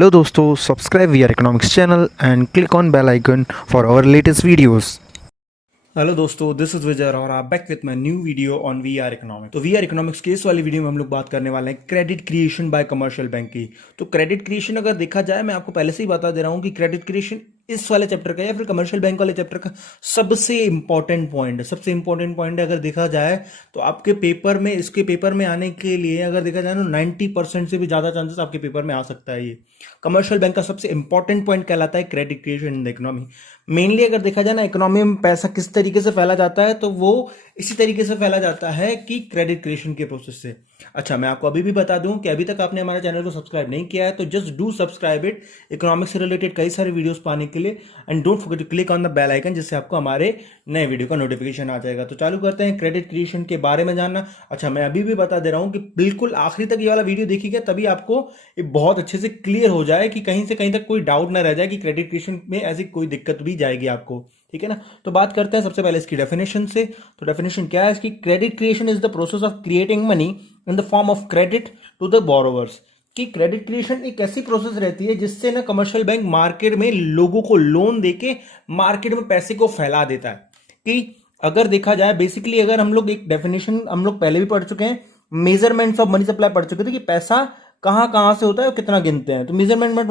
Hello दोस्तों, subscribe we are economics channel and click on bell icon for our latest videos. Hello दोस्तों, this is Vijay और आप back with my new video on we are economics. तो we are economics के इस वाली video में हम लोग बात करने वाले हैं credit creation bye commercial bank की। तो क्रेडिट क्रिएशन अगर देखा जाए, मैं आपको पहले से ही बता दे रहा हूं कि क्रेडिट क्रिएशन इस वाले चैप्टर का या फिर कमर्शियल बैंक वाले चैप्टर का सबसे इंपॉर्टेंट पॉइंट है। सबसे इंपॉर्टेंट पॉइंट है अगर देखा जाए तो आपके पेपर में, इसके पेपर में आने के लिए अगर देखा जाए ना 90% से भी ज्यादा चांसेस आपके पेपर में आ सकता है। ये कमर्शियल बैंक का सबसे इंपॉर्टेंट पॉइट कहलाता है credit creation in the economy. Mainly अगर देखा जाए ना, इकोनॉमी में पैसा किस तरीके से फैला जाता है, तो वो इसी तरीके से फैला जाता है कि क्रेडिट क्रिएशन के प्रोसेस से। अच्छा, मैं आपको अभी भी बता दूं कि अभी तक आपने हमारे चैनल को सब्सक्राइब नहीं किया है तो just do subscribe it, economics से रिलेटेड कई सारे वीडियोस पाने के लिए। And don't forget to click on the bell icon, जिससे आपको हमारे नए वीडियो का नोटिफिकेशन आ जाएगा। तो चालू करते हैं क्रेडिट क्रिएशन के बारे में जानना। अच्छा, मैं अभी भी बता दे रहा हूं कि बिल्कुल आखिरी तक ये वाला वीडियो देखिएगा, तभी आपको ये बहुत अच्छे से क्लियर हो जाए कि कहीं से कहीं तक कोई डाउट ना रह जाए कि क्रेडिट क्रिएशन में ऐसी कोई दिक्कत भी जाएगी आपको। ठीक है ना। तो बात करते हैं सबसे पहले इसकी डेफिनेशन से। तो डेफिनेशन क्या है इसकी? Credit creation is the process of creating money in the form of credit to the borrowers. कि क्रेडिट क्रिएशन एक ऐसी प्रोसेस रहती है जिससे ना कमर्शियल बैंक मार्केट में लोगों को लोन देके मार्केट में पैसे को फैला देता है। कि अगर देखा जाए बेसिकली, अगर हम लोग एक डेफिनेशन हम लोग पहले भी पढ़ चुके हैं, मेजरमेंट्स ऑफ मनी सप्लाई पढ़ चुके थे कि पैसा कहां कहां से होता है और कितना गिनते हैं। तो मेजरमेंट ऑफ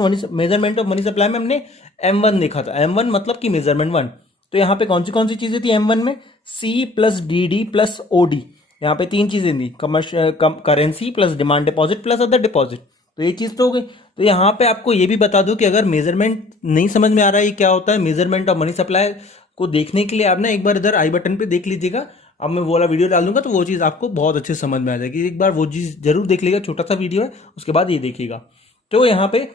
मनी सप्लाई में हमने M1 देखा था। M1 मतलब कि मेजरमेंट 1। तो यहाँ पे कौन सी चीजें थी M1 में? C plus DD plus OD। यहाँ पे तीन चीजें थी, currency plus demand deposit plus other deposit. तो ये चीज तो हो गई। तो यहाँ पे आपको ये भी बता दूं कि अगर मेजरमेंट नहीं समझ में आ रहा है ये क्या होता है, मेजरमेंट ऑफ मनी सप्लाई को देखने के लिए आप ना एक बार इधर आई बटन पे देख लीजिएगा। अब मैं वो वाला वीडियो डाल दूंगा तो वो चीज़ आपको बहुत अच्छे से समझ में आ जाएगी। एक बार वो चीज़ जरूर देख लीजिएगा, छोटा सा वीडियो है, उसके बाद ये देखिएगा। तो यहाँ पे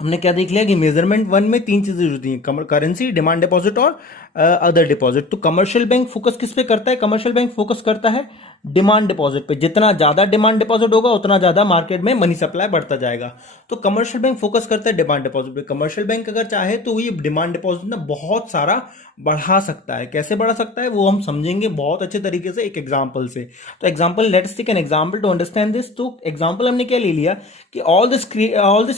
हमने क्या देख लिया कि मेजरमेंट 1 में तीन चीजें होती हैं, करेंसी, डिमांड डिपॉजिट और अदर डिपॉजिट। तो कमर्शियल बैंक फोकस किस पे करता है? कमर्शियल बैंक फोकस करता है डिमांड डिपॉजिट पे। जितना ज्यादा डिमांड डिपॉजिट होगा उतना ज्यादा मार्केट में मनी सप्लाई बढ़ता जाएगा। तो कमर्शियल बैंक फोकस करता है डिमांड डिपॉजिट पे। कमर्शियल बैंक अगर चाहे तो ये डिमांड डिपॉजिट ना बहुत सारा बढ़ा सकता है। कैसे बढ़ा सकता है वो हम समझेंगे बहुत अच्छे तरीके से एक एग्जाम्पल से। तो example, let's take an example to understand this. तो एग्जाम्पल हमने क्या ले लिया कि all this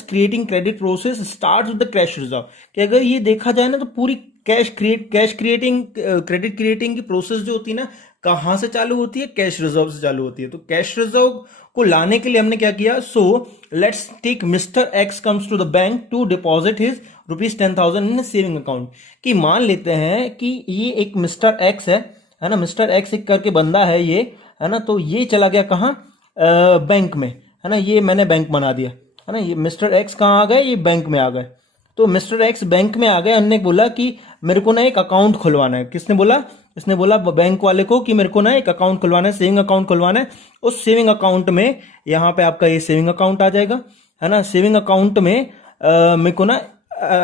creating credit process start with the cash reserve. कि अगर ये देखा जाए ना तो पूरी कैश क्रिएटिंग क्रेडिट क्रिएटिंग की प्रोसेस जो होती है ना, कहां से चालू होती है? कैश रिजर्व से चालू होती है। तो कैश रिजर्व को लाने के लिए हमने क्या किया? So let's take mister X comes to the bank to deposit his ₹10,000 in saving account. कि मान लेते हैं कि ये एक मिस्टर एक्स है ना, मिस्टर एक्स एक करके बंदा है ये, है ना। तो ये चला गया कहाँ? बैंक में, है ना। ये मैंने बैंक बना दिया, है ना। ये मिस्टर एक्स कहाँ आ गए? ये बैंक में आ गए। तो मिस्टर एक्स बैंक में आ गए, उन्होंने बोला कि मेरे को ना एक अकाउंट खुलवाना है। किसने बोला? इसने बोला बैंक वाले को कि मेरे को ना एक अकाउंट खुलवाना है, सेविंग अकाउंट खुलवाना है। उस सेविंग अकाउंट में यहाँ पे आपका ये सेविंग अकाउंट आ जाएगा, है ना। सेविंग अकाउंट में मेरे को ना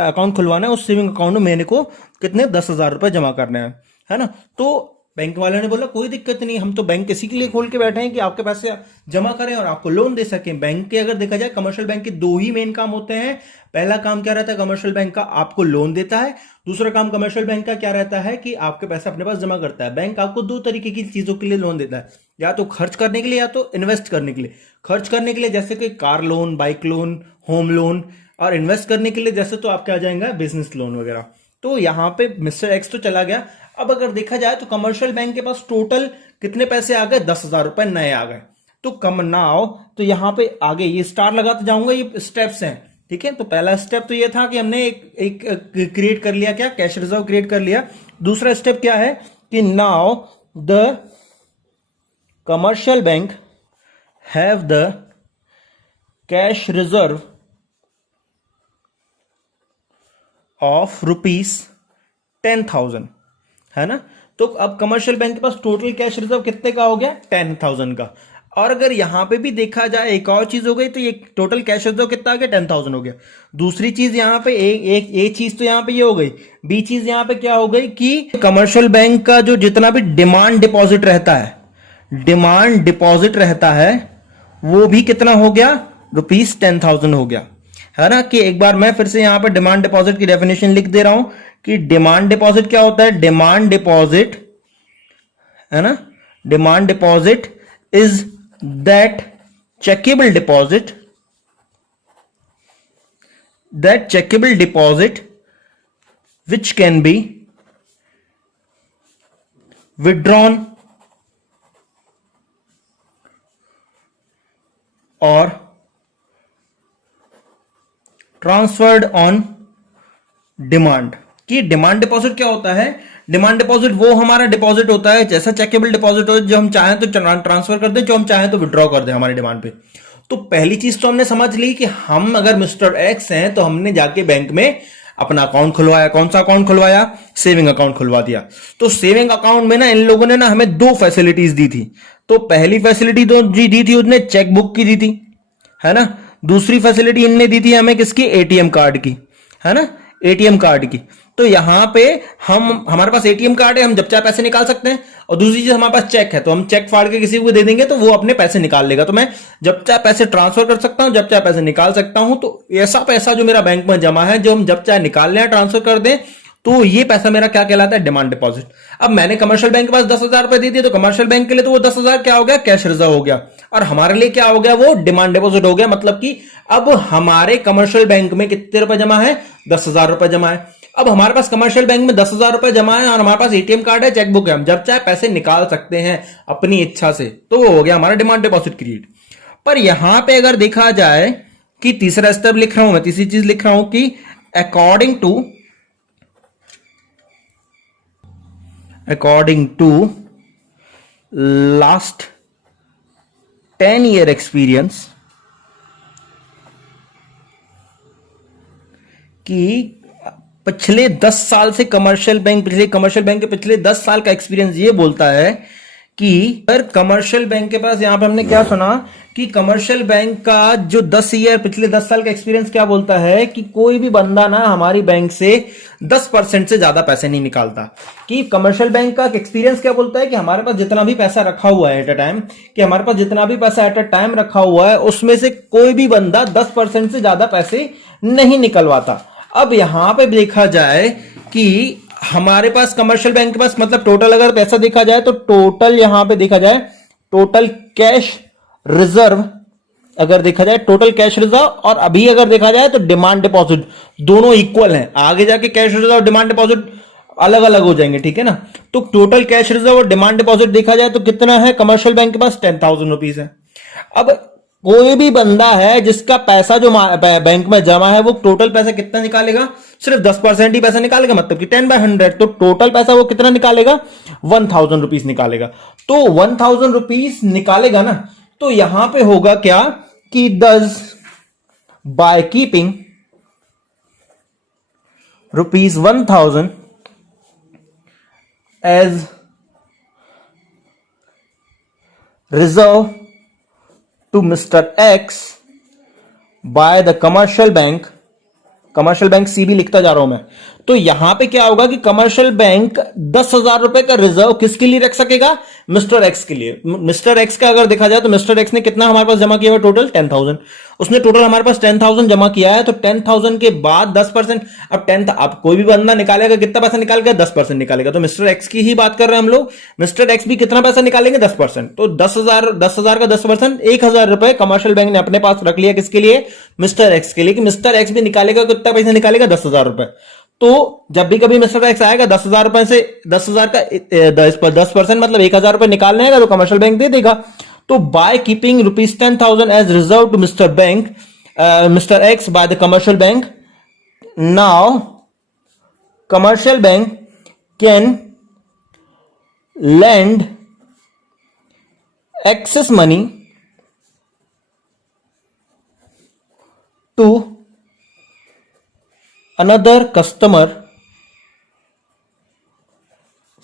अकाउंट खुलवाना है। उस सेविंग अकाउंट में मेरे को कितने? 10,000 रुपए जमा करने हैं, है ना। तो बैंक वाले ने बोला कोई दिक्कत नहीं, हम तो बैंक इसी के लिए खोल के बैठे हैं कि आपके पैसे जमा करें और आपको लोन दे सकें। बैंक के अगर देखा जाए, कमर्शियल बैंक के दो ही मेन काम होते हैं। पहला काम क्या रहता है कमर्शियल बैंक का? आपको लोन देता है। दूसरा काम कमर्शियल बैंक का क्या रहता है कि आपके पैसे अपने पास जमा करता है। बैंक आपको दो तरीके की चीजों के लिए लोन देता है, या तो खर्च करने के लिए या तो इन्वेस्ट करने के लिए। खर्च करने के लिए जैसे कि car loan, bike loan, home loan, और इन्वेस्ट करने के लिए जैसे तो आपके आ जाएगा बिजनेस लोन वगैरह। तो यहाँ पे मिस्टर एक्स तो चला गया। अब अगर देखा जाए तो कमर्शियल बैंक के पास टोटल कितने पैसे आ गए? 10,000 रुपए नए आ गए। तो कम ना आओ तो यहाँ पे आगे ये स्टार लगाते जाऊंगा, ये स्टेप्स हैं। ठीक है। तो पहला स्टेप तो ये था कि हमने एक क्रिएट कर लिया, क्या? कैश रिजर्व क्रिएट कर लिया। दूसरा स्टेप क्या है कि now the commercial bank have the cash reserve of ₹10,000, है ना। तो अब कमर्शियल बैंक के पास टोटल कैश रिजर्व कितने का हो गया? 10,000 का। और अगर यहां पे भी देखा जाए एक और चीज हो गई, तो ये टोटल कैश रिजर्व कितना आ गया? 10,000 हो गया। दूसरी चीज यहां पे एक चीज तो यहां पे ये हो गई। बी चीज यहां पे क्या हो गई कि कमर्शियल बैंक का जो जितना भी डिमांड डिपॉजिट रहता है, डिमांड डिपॉजिट रहता है, वो भी कितना हो गया? ₹10,000 हो गया, है ना। कि एक बार मैं फिर से यहां पर डिमांड डिपॉजिट की डेफिनेशन लिख दे रहा हूं कि डिमांड डिपॉजिट क्या होता है? डिमांड डिपॉजिट, है ना, demand deposit is that checkable deposit that checkable deposit which can be withdrawn or transferred on demand। कि डिमांड डिपॉजिट क्या होता है? डिमांड डिपॉजिट वो हमारा डिपॉजिट होता है जैसा चेकेबल डिपॉजिट हो, जो हम चाहें तो ट्रांसफर कर दें, जो हम चाहें तो विड्रॉ कर दें हमारी डिमांड पे। तो पहली चीज तो हमने समझ ली कि हम अगर मिस्टर एक्स हैं तो हमने जाके बैंक में अपना अकाउंट खुलवाया। कौन सा अकाउंट खुलवाया? सेविंग अकाउंट खुलवा दिया। तो सेविंग अकाउंट में ना इन लोगों ने ना हमें दो फैसिलिटीज दी थी। तो पहली फैसिलिटी तो दी थी उसने चेकबुक की दी थी, है ना। दूसरी फैसिलिटी इनने दी थी हमें किसकी? एटीएम कार्ड की, है ना, एटीएम कार्ड की। तो यहां पे हमारे पास एटीएम कार्ड है, हम जब चाहे पैसे निकाल सकते हैं। और दूसरी चीज हमारे पास चेक है, तो हम चेक फाड़ के किसी को दे देंगे तो वो अपने पैसे निकाल लेगा। तो मैं जब चाहे पैसे ट्रांसफर कर सकता हूं, जब चाहे पैसे निकाल सकता हूं। तो ऐसा पैसा जो मेरा बैंक में जमा है, जो हम जब चाहे निकाल लें, ट्रांसफर कर दें, तो ये पैसा मेरा क्या कहलाता है? Demand deposit. अब मैंने कमर्शियल बैंक के पास 10,000 रुपए दे दिए, तो कमर्शियल बैंक के लिए तो वो 10,000 क्या हो गया? कैश रिजर्व हो गया। और हमारे लिए क्या हो गया? वो डिमांड डिपॉजिट हो गया। मतलब कि अब हमारे कमर्शियल बैंक में कितने रुपए जमा है? 10,000 रुपए जमा है। अब हमारे पास कमर्शियल बैंक में 10,000 रुपए जमा है और हमारे पास एटीएम कार्ड है, चेकबुक है, हम जब चाहे पैसे निकाल सकते हैं अपनी इच्छा से। तो वो हो गया हमारा डिमांड डिपॉजिट क्रिएट। पर यहां पे अगर देखा जाए कि तीसरा स्टेप लिख रहा हूं मैं, तीसरी चीज लिख रहा हूं कि according to last 10-year experience, कि पिछले 10 साल से कमर्शियल बैंक के पिछले 10 साल का एक्सपीरियंस ये बोलता है कि अगर कमर्शियल बैंक के पास, यहां पे हमने क्या सुना कि कमर्शियल बैंक का जो पिछले 10 साल का एक्सपीरियंस क्या बोलता है कि कोई भी बंदा ना हमारी बैंक से 10% से ज्यादा पैसे नहीं निकालता। कि कमर्शियल बैंक का एक्सपीरियंस क्या बोलता है कि हमारे पास जितना भी पैसा रखा हुआ है एट अ टाइम, कि हमारे पास जितना भी पैसा एट अ टाइम रखा हुआ है, उसमें से कोई भी बंदा 10% से ज्यादा पैसे नहीं निकलवाता। अब यहां पे देखा जाए कि हमारे पास कमर्शियल बैंक के पास, मतलब टोटल अगर पैसा देखा जाए तो टोटल यहां पे देखा जाए टोटल कैश रिजर्व, अगर देखा जाए टोटल कैश रिजर्व और अभी अगर देखा जाए तो डिमांड डिपॉजिट, दोनों इक्वल हैं। आगे जाके कैश रिजर्व और डिमांड डिपॉजिट अलग अलग हो जाएंगे, ठीक है ना। तो टोटल कैश रिजर्व और डिमांड डिपॉजिट देखा जाए तो कितना है? कमर्शियल बैंक के पास 10,000 रुपीज है। अब कोई भी बंदा है जिसका पैसा जो बैंक में जमा है, वो टोटल पैसा कितना निकालेगा? सिर्फ 10% ही पैसा निकालेगा, मतलब कि 10/100। तो टोटल पैसा वो कितना निकालेगा? 1,000 रुपीज निकालेगा। तो 1,000 रुपीज निकालेगा ना, तो यहां पे होगा क्या कि thus by keeping ₹1,000 as reserve to Mr. X by the commercial bank CB लिखता जा रहा हूं मैं। तो यहां पे क्या होगा कि कमर्शियल बैंक 10,000 रुपए का रिजर्व किसके लिए रख सकेगा? मिस्टर एक्स के लिए। मिस्टर एक्स का अगर देखा जाए तो मिस्टर एक्स ने कितना हमारे पास जमा किया हुआ? टोटल 10,000। उसने टोटल हमारे पास 10,000 जमा किया है। तो 10,000 के बाद 10%, अब कोई भी बंदा निकालेगा, कितना पैसा निकालेगा? 10% निकालेगा। तो मिस्टर एक्स की ही बात कर रहे हैं हम लोग। मिस्टर एक्स भी कितना पैसा निकालेंगे? 10%। तो 10,000 का 10%, 1,000 रुपए कमर्शियल बैंक ने अपने पास रख लिया। किसके लिए? मिस्टर एक्स के लिए। कि मिस्टर एक्स भी निकालेगा, कितना पैसा निकालेगा? 10,000 रुपए। तो जब भी कभी मिस्टर एक्स आएगा 10,000 रुपए से 10,000 का 10% मतलब 1,000 रुपए निकालने आएगा तो कमर्शियल बैंक दे देगा। तो by keeping ₹10,000 as reserve to mister X by the commercial bank, now commercial bank can lend excess money to another customer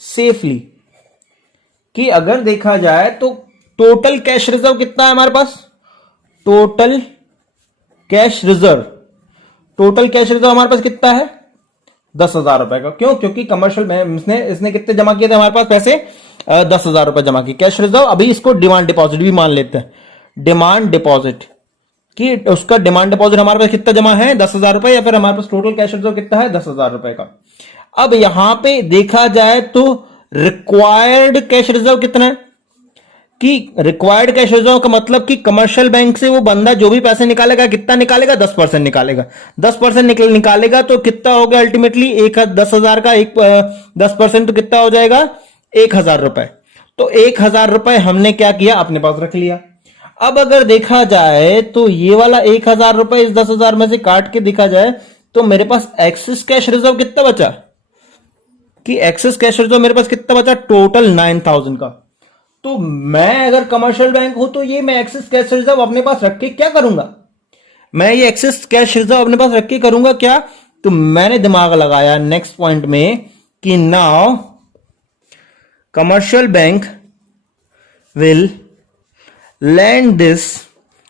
safely। कि अगर देखा जाए तो टोटल कैश रिजर्व कितना है हमारे पास? टोटल कैश रिजर्व हमारे पास कितना है? 10,000 रुपए का। क्यों? क्योंकि कमर्शियल में इसने कितने जमा किए थे हमारे पास पैसे? 10,000 रुपए जमा किए कैश रिजर्व। अभी इसको डिमांड डिपॉजिट भी मान लेते हैं। डिमांड डिपॉजिट कि उसका डिमांड डिपॉजिट हमारे पास कितना जमा है? 10,000 रुपए। या फिर हमारे पास टोटल कैश रिजर्व कितना है? 10,000 रुपए का। अब यहां पे देखा जाए तो रिक्वायर्ड कैश रिजर्व कितना है? कि रिक्वायर्ड कैश रिजर्व का मतलब कि कमर्शियल बैंक से वो बंदा जो भी पैसे निकालेगा कितना निकालेगा, 10% निकालेगा। 10% निकालेगा तो कितना हो गया अल्टीमेटली, 10,000 का एक 10% तो कितना हो जाएगा, 1,000 रुपए। तो 1,000 रुपए हमने क्या किया, अपने पास रख लिया। अब अगर देखा जाए तो ये वाला 1,000 रुपए इस 10,000 में से काट के देखा जाए तो मेरे पास एक्सेस कैश रिजर्व कितना बचा, कि एक्सेस कैश रिजर्व मेरे पास कितना बचा, टोटल 9,000 का। तो मैं अगर कमर्शियल बैंक हूं तो ये मैं एक्सेस कैश रिजर्व अपने पास रख के क्या करूंगा, मैं ये एक्सेस कैश रिजर्व अपने पास रख के करूंगा क्या। तो मैंने दिमाग लगाया नेक्स्ट पॉइंट में कि now commercial bank will lend this,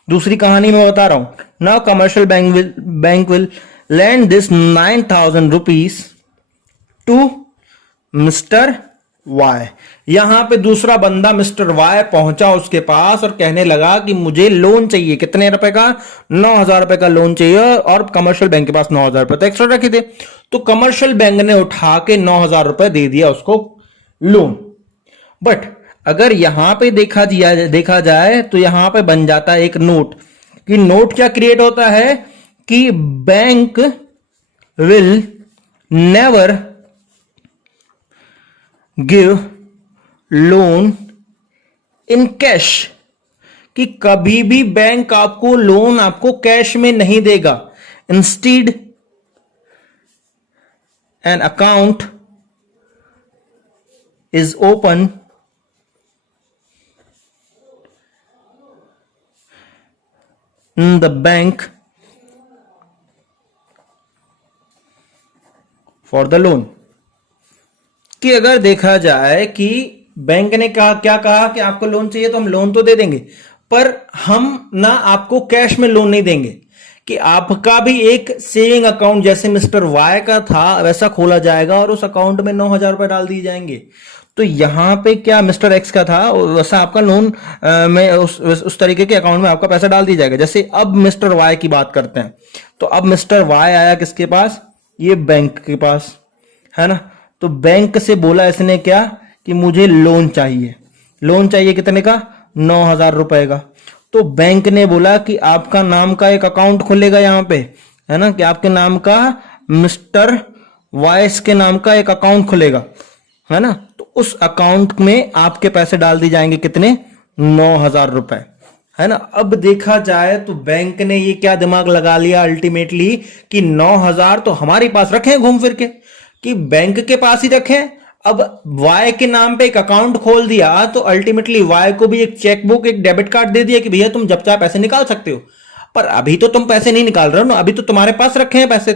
दूसरी कहानी में बता रहा हूं, now commercial bank will lend this 9,000 rupees to mister Y. यहां पे दूसरा बंदा मिस्टर वाई पहुंचा उसके पास और कहने लगा कि मुझे लोन चाहिए, कितने रुपए का, 9,000 रुपए का लोन चाहिए, और कमर्शियल बैंक के पास 9,000 रुपए तो एक्स्ट्रा रखे थे। तो कमर्शियल बैंक ने उठा के 9,000 रुपए दे दिया उसको लोन। बट अगर यहां पे देखा जाए तो यहां पे बन जाता है एक नोट, कि नोट क्या क्रिएट होता है कि bank will never give loan in cash, कि कभी भी बैंक आपको लोन आपको कैश में नहीं देगा। Instead an account is open in the bank for the loan. कि अगर देखा जाए कि बैंक ने क्या कहा कि आपको लोन चाहिए तो हम लोन तो दे देंगे, पर हम ना आपको कैश में लोन नहीं देंगे, कि आपका भी एक सेविंग अकाउंट जैसे मिस्टर वाई का था वैसा खोला जाएगा और उस अकाउंट में 9,000 रुपए डाल दिए जाएंगे। तो यहां पे क्या मिस्टर एक्स का था वैसा आपका लोन में उस तरीके के अकाउंट में आपका पैसा डाल दिया जाएगा। जैसे अब मिस्टर वाई की बात करते हैं, तो अब मिस्टर वाई आया किसके पास, ये बैंक के पास, है ना। तो बैंक से बोला इसने क्या कि मुझे लोन चाहिए, लोन चाहिए कितने का, 9,000 रुपए का। तो बैंक ने बोला कि आपका नाम का एक अकाउंट खुलेगा यहां पे, है ना, कि आपके नाम का मिस्टर वाइस के नाम का एक अकाउंट खुलेगा, है ना। तो उस अकाउंट में आपके पैसे डाल दिए जाएंगे कितने, 9,000 रुपए, है ना। अब देखा जाए तो बैंक ने ये क्या दिमाग लगा लिया अल्टीमेटली कि 9,000 तो हमारे पास रखे घूम फिर के, कि बैंक के पास ही रखें। अब वाई के नाम पे एक अकाउंट खोल दिया तो अल्टीमेटली वाई को भी एक चेकबुक एक डेबिट कार्ड दे दिया कि भैया तुम जब चाहे पैसे निकाल सकते हो। पर अभी तो तुम पैसे नहीं निकाल रहे हो ना, अभी तो तुम्हारे पास रखे हैं पैसे,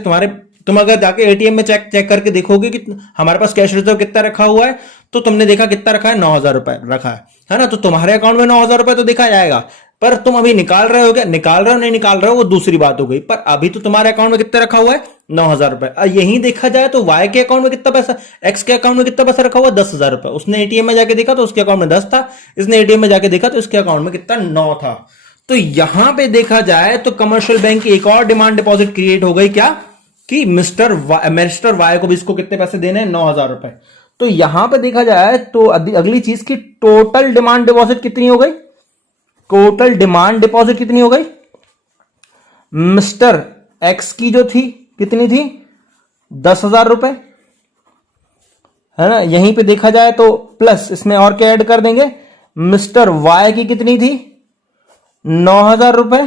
तुम अगर जाके एटीएम में चेक करके देखोगे कि हमारे पास कैश रिजर्व कितना रखा हुआ है, तो तुमने देखा कितना रखा है, 9,000 रुपए रखा है ना। तो तुम्हारे अकाउंट में 9,000 रुपए तो देखा जाएगा, पर तुम अभी निकाल रहे हो क्या, निकाल रहे हो नहीं निकाल रहे हो वो दूसरी बात हो गई, पर अभी तो तुम्हारे अकाउंट में कितना रखा हुआ है, 9,000 रुपए। यही देखा जाए तो वाई के अकाउंट में कितना पैसा, एक्स के अकाउंट में कितना पैसा रखा हुआ है, 10,000 रुपए। उसने एटीएम में जाके देखा तो उसके अकाउंट में 10 था, इसने एटीएम में जाके देखा तो इसके अकाउंट में कितना, 9 था। तो यहां पे देखा जाए तो कमर्शियल बैंक की एक और डिमांड डिपॉजिट क्रिएट हो गई, क्या कि मिस्टर वाई को भी इसको कितने पैसे देने हैं, 9,000 रुपए। तो यहां पे देखा जाए तो अगली चीज की टोटल डिमांड डिपॉजिट कितनी हो गई, टोटल डिमांड डिपॉजिट कितनी हो गई, मिस्टर एक्स की जो थी कितनी थी, 10,000 रुपए, है ना। यहीं पे देखा जाए तो प्लस इसमें और क्या ऐड कर देंगे, मिस्टर वाई की कितनी थी, 9,000 रुपए।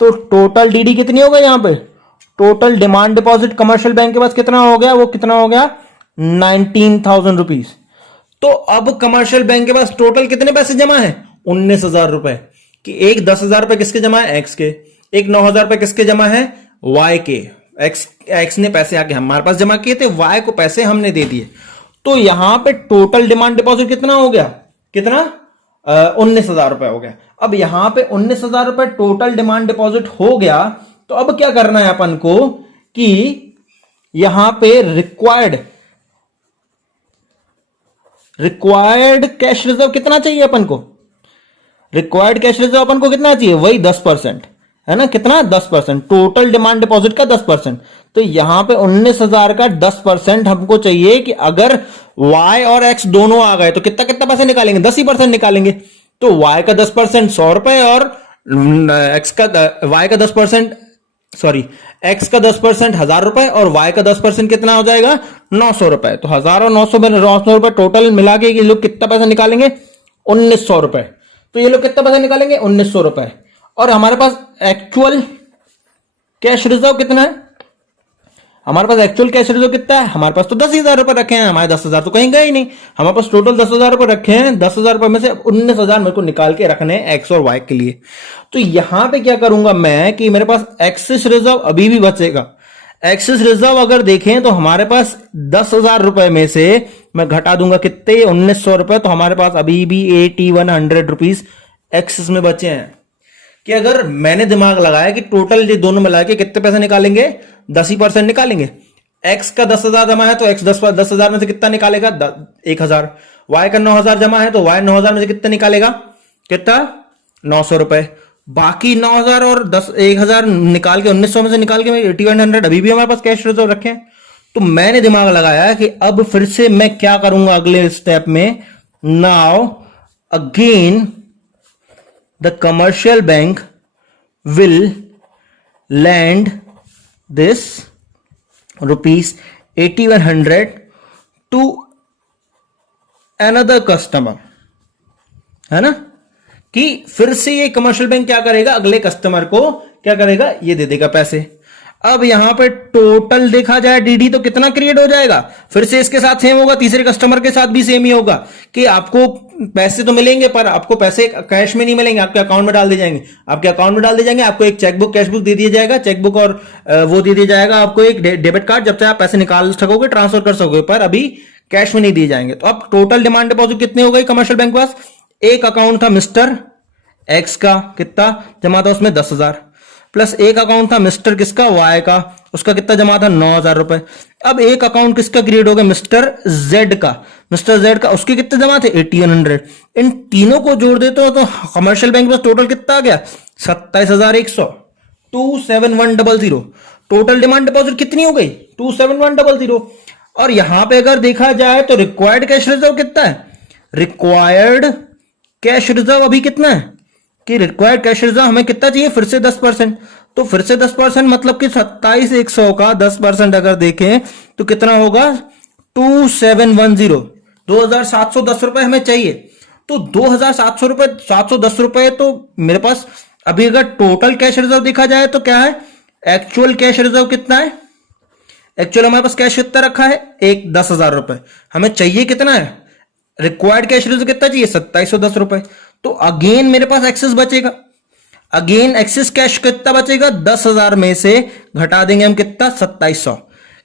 तो टोटल डीडी कितनी हो गई, यहां पे total demand deposit commercial bank के पास कितना हो गया, वो कितना हो गया, 19,000 रुपीज। तो अब कमर्शियल बैंक के पास टोटल कितने पैसे जमा है, 19,000 रुपए, कि एक 10,000 रुपए किसके जमा है, एक्स के, एक 9,000 रुपए किसके जमा है, वाई के। एक्स ने पैसे आके हमारे पास जमा किए थे, वाई को पैसे हमने दे दिए। तो यहां पे टोटल डिमांड डिपॉजिट कितना हो गया, कितना, 19,000 रुपए हो गया। अब यहां पे 19,000 रुपए टोटल डिमांड डिपॉजिट हो गया। तो अब क्या करना है अपन को कि यहां पे रिक्वायर्ड कैश रिजर्व कितना चाहिए अपन को, रिक्वायर्ड कैश रिजर्व अपन को कितना चाहिए, वही 10%, है ना, कितना 10%, टोटल डिमांड डिपॉजिट का 10%। तो यहां पे 19,000 का 10% हमको चाहिए कि अगर y और x दोनों आ गए तो कितना कितना पैसे निकालेंगे, 10% निकालेंगे। तो y का 10% 100 रुपए और x का y का 10%, सॉरी x का 10% 1,000 रुपए और y का 10% कितना हो जाएगा 900 रुपए। तो 1,000 और 900 रुपए टोटल मिला के ये लोग कितना पैसा निकालेंगे 1,900 रुपए। तो ये लोग कितना पैसा निकालेंगे 1,900 रुपए। और हमारे पास एक्चुअल कैश रिजर्व कितना है, हमारे पास एक्चुअल कैश रिजर्व कितना है, हमारे पास तो 10,000 रुपए रखे हैं, हमारे 10,000 तो कहीं गए ही नहीं, हमारे पास टोटल 10,000 रुपए रखे हैं। 10,000 रुपए में से 19,000 मेरे को निकाल के रखने हैं एक्स और वाई के लिए। तो यहां पे क्या करूंगा मैं कि मेरे पास एक्सेस रिजर्व अभी भी बचेगा। एक्सेस रिजर्व अगर देखें तो हमारे पास 10,000 रुपए में से मैं घटा दूंगा कितने 1,900 रुपए। तो हमारे पास अभी भी 8100 रुपीज एक्सेस में बचे हैं। कि अगर मैंने दिमाग लगाया कि टोटल ये दोनों मिला के कितने पैसे निकालेंगे 10% निकालेंगे। एक्स का 10,000 जमा है तो एक्स 10,000 में से कितना निकालेगा 1,000। वाई का 9,000 जमा है तो वाई 9,000 में से कितना निकालेगा, कितना 900 रुपए। बाकी 9,000 और 1,000 निकाल के 1,900 में से निकाल के 8100 अभी भी हमारे पास कैश रिजर्व रखे हैं। तो मैंने दिमाग लगाया कि अब फिर से मैं क्या करूंगा अगले स्टेप में। Now again the commercial bank will lend this rupees 8,100 to another customer, है ना, कि फिर से ये कमर्शियल बैंक क्या करेगा अगले कस्टमर को क्या करेगा ये दे देगा पैसे। अब यहां पे टोटल देखा जाए डीडी तो कितना क्रिएट हो जाएगा, फिर से इसके साथ सेम होगा, तीसरे कस्टमर के साथ भी सेम ही होगा कि आपको पैसे तो मिलेंगे पर आपको पैसे कैश में नहीं मिलेंगे, आपके अकाउंट में डाल दिए जाएंगे। आपके अकाउंट में डाल दिए जाएंगे, आपको एक चेकबुक कैशबुक दे दिया जाएगा, चेकबुक और वो दे दिया जाएगा आपको एक डेबिट कार्ड, जब से आप पैसे निकाल सकोगे ट्रांसफर कर सकोगे, पर अभी कैश में नहीं दिए जाएंगे। तो अब टोटल डिमांड डिपॉजिट कितनी हो गई कमर्शियल बैंक के पास, एक अकाउंट था मिस्टर एक्स का, कितना जमा था उसमें 10,000, प्लस एक अकाउंट था मिस्टर किसका वाई का, उसका कितना जमा था 9,000 रुपए। अब एक अकाउंट किसका क्रिएट हो गया मिस्टर जेड का, मिस्टर जेड का उसके कितने जमा थे 8100। इन तीनों को जोड़ देते हो तो कमर्शियल बैंक में टोटल कितना आ गया 27,100, 27100। टोटल डिमांड डिपॉजिट कितनी हो गई 27100। और यहां पे अगर देखा जाए तो रिक्वायर्ड कैश रिजर्व कितना है, रिक्वायर्ड कैश रिजर्व अभी कितना है कि रिक्वायर्ड कैश रिजर्व हमें कितना चाहिए फिर से 10%। तो फिर से 10% मतलब कि 27,100 का 10% अगर देखें तो कितना होगा 2710, 2,710 रुपए हमें चाहिए। तो 2,700 रुपए 710 रुपए तो मेरे पास अभी अगर टोटल कैश रिजर्व देखा जाए तो क्या है, एक्चुअल कैश रिजर्व कितना है, एक्चुअल हमारे पास कैश कितना रखा है एक 10,000 रुपए, हमें चाहिए कितना है रिक्वायर्ड कैश रिजर्व कितना चाहिए 2710 रुपए। तो अगेन मेरे पास एक्सेस बचेगा, अगेन एक्सेस कैश कितना बचेगा 10,000 में से घटा देंगे हम कितना 2700।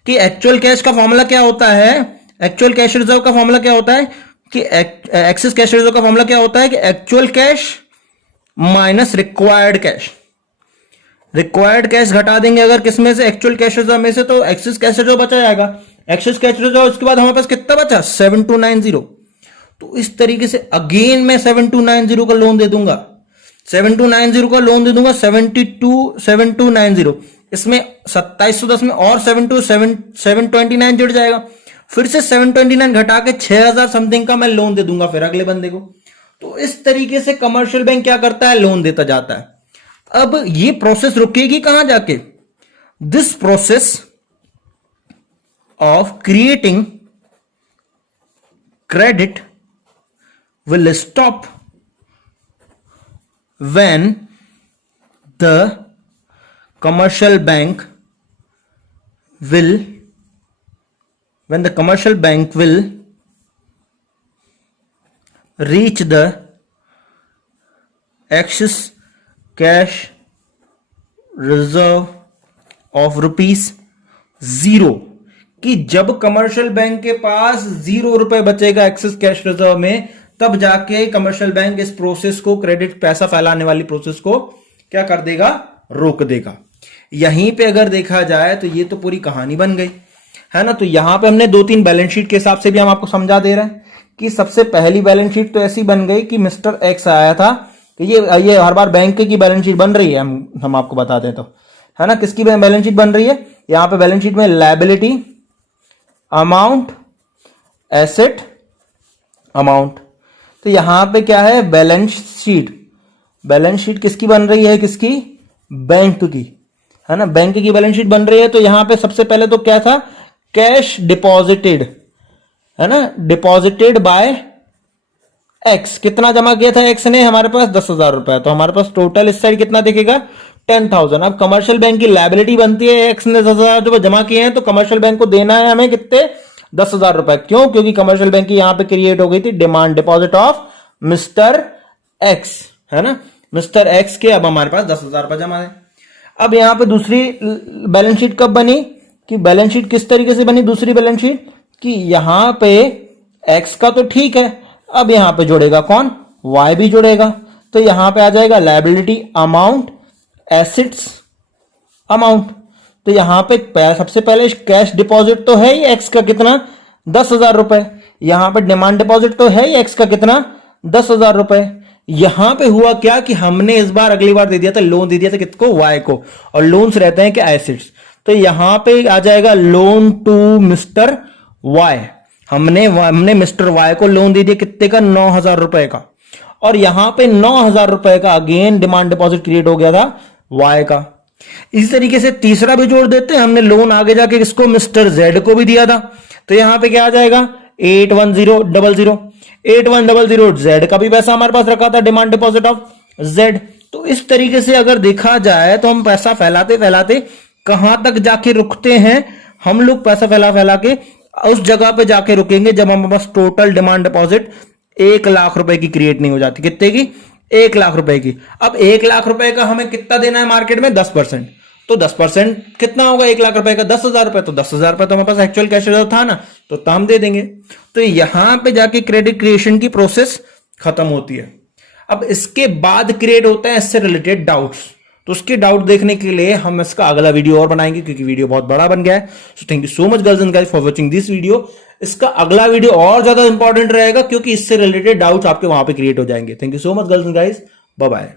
कि एक्चुअल कैश का फॉर्मूला क्या होता है, एक्चुअल कैश रिजर्व का फॉर्मूला क्या होता है कि एक्सेस कैश रिजर्व का फॉर्मूला क्या होता है कि actual cash minus required cash. Required cash घटा देंगे अगर किसमें से एक्चुअल कैश रिजर्व में से तो एक्सेस कैश रिजर्व बचा जाएगा। एक्सेस कैश रिजर्व उसके बाद हमारे पास कितना बचा 7290। तो इस तरीके से अगेन मैं 7290 का लोन दे दूंगा, 7290 का लोन दे दूंगा 7290। इसमें 2710 में और 729 जुड़ जाएगा, फिर से 729 घटा के 6,000 समथिंग का मैं लोन दे दूंगा फिर अगले बंदे को। तो इस तरीके से कमर्शियल बैंक क्या करता है लोन देता जाता है। अब ये प्रोसेस रुकेगी कहां जाके, this process of creating credit will stop when the commercial bank will reach the excess cash reserve of ₹0। कि जब कमर्शियल बैंक के पास 0 रुपए बचेगा एक्सेस कैश रिजर्व में, तब जाके कमर्शियल बैंक इस प्रोसेस को, क्रेडिट पैसा फैलाने वाली प्रोसेस को क्या कर देगा रोक देगा। यहीं पे अगर देखा जाए तो ये तो पूरी कहानी बन गई है ना। तो यहां पे हमने 2-3 बैलेंस शीट के हिसाब से भी हम आपको समझा दे रहे हैं कि सबसे पहली बैलेंस शीट तो ऐसी बन गई कि मिस्टर एक्स आया था ये हर बार बैंक की बैलेंस शीट बन रही है, हम आपको बता दें तो, है ना। किसकी बैलेंस शीट बन रही है? यहां पे बैलेंस शीट में लायबिलिटी अमाउंट, एसेट अमाउंट। तो यहां पे क्या है? Balance sheet. बैलेंस शीट किसकी बन रही है? किसकी? बैंक की, है ना। बैंक की बैलेंस शीट बन रही है। तो यहां पे सबसे पहले तो क्या था? कैश डिपॉजिटेड, है ना, डिपॉजिटेड बाय एक्स। कितना जमा किया था एक्स ने? हमारे पास 10,000 रुपए। तो हमारे पास टोटल इस साइड कितना दिखेगा? 10,000। अब कमर्शियल बैंक की लायबिलिटी बनती है, एक्स ने 10,000 रुपए जमा किए हैं, तो कमर्शियल बैंक को देना है हमें कितने? 10,000 रुपए। क्यों? क्योंकि कमर्शियल बैंक की यहां पे क्रिएट हो गई थी demand deposit of mister x, है ना। मिस्टर एक्स के अब हमारे पास 10,000 रुपए जमा है। अब यहां पे दूसरी बैलेंस शीट कब बनी? कि बैलेंस शीट किस तरीके से बनी? दूसरी बैलेंस शीट कि यहां पे एक्स का तो ठीक है, अब यहां पे जुड़ेगा कौन? वाई भी जुड़ेगा। तो यहां पे आ जाएगा लायबिलिटी अमाउंट, एसेट्स अमाउंट। तो यहां पे सबसे पहले कैश डिपॉजिट तो है ही एक्स का कितना? 10,000 रुपए। यहां पे डिमांड डिपॉजिट तो है ही एक्स का कितना? 10,000 रुपए। यहां पे हुआ क्या कि हमने इस बार अगली बार दे दिया था, लोन दे दिया था किसको? वाई को। और लोन्स रहते हैं क्या? एसेट्स। तो यहां पे आ जाएगा लोन टू मिस्टर वाई। हमने मिस्टर वाई को लोन दे दिया कितने का? 9,000 रुपए का। और यहां पे 9,000 रुपए का अगेन डिमांड डिपॉजिट क्रिएट हो गया था वाई का। इसी तरीके से तीसरा भी जोड़ देते हैं। हमने लोन आगे जाके किसको? मिस्टर जेड को भी दिया था। तो यहां पे क्या आ जाएगा? 81,000। 81,000 जेड का भी पैसा हमारे पास रखा था, डिमांड डिपॉजिट ऑफ जेड। तो इस तरीके से अगर देखा जाए तो हम पैसा फैलाते फैलाते कहां तक जाके रुकते हैं? हम लोग पैसा फैला फैला के उस जगह पे जाके रुकेंगे जब हमारे पास टोटल डिमांड डिपॉजिट 1,00,000 रुपए की क्रिएट नहीं हो जाती। कितने की? 1,00,000 रुपए की। अब 1,00,000 रुपए का हमें कितना देना है मार्केट में? 10%। तो 10% कितना होगा 1,00,000 रुपए का? 10,000 रुपए। तो 10,000 रुपए तो हमारे पास एक्चुअल कैश रिजर्व था ना, तो हम दे देंगे। तो यहां पे जाके क्रेडिट क्रिएशन की प्रोसेस खत्म होती है। अब इसके बाद क्रिएट होता है इससे रिलेटेड डाउट्स। तो उसके डाउट देखने के लिए हम इसका अगला वीडियो और बनाएंगे, क्योंकि वीडियो बहुत बड़ा बन गया है। So thank you so much girls and guys for watching this video. इसका अगला वीडियो और ज्यादा इंपॉर्टेंट रहेगा, क्योंकि इससे रिलेटेड डाउट्स आपके वहां पे क्रिएट हो जाएंगे। Thank you so much girls and guys, bye bye.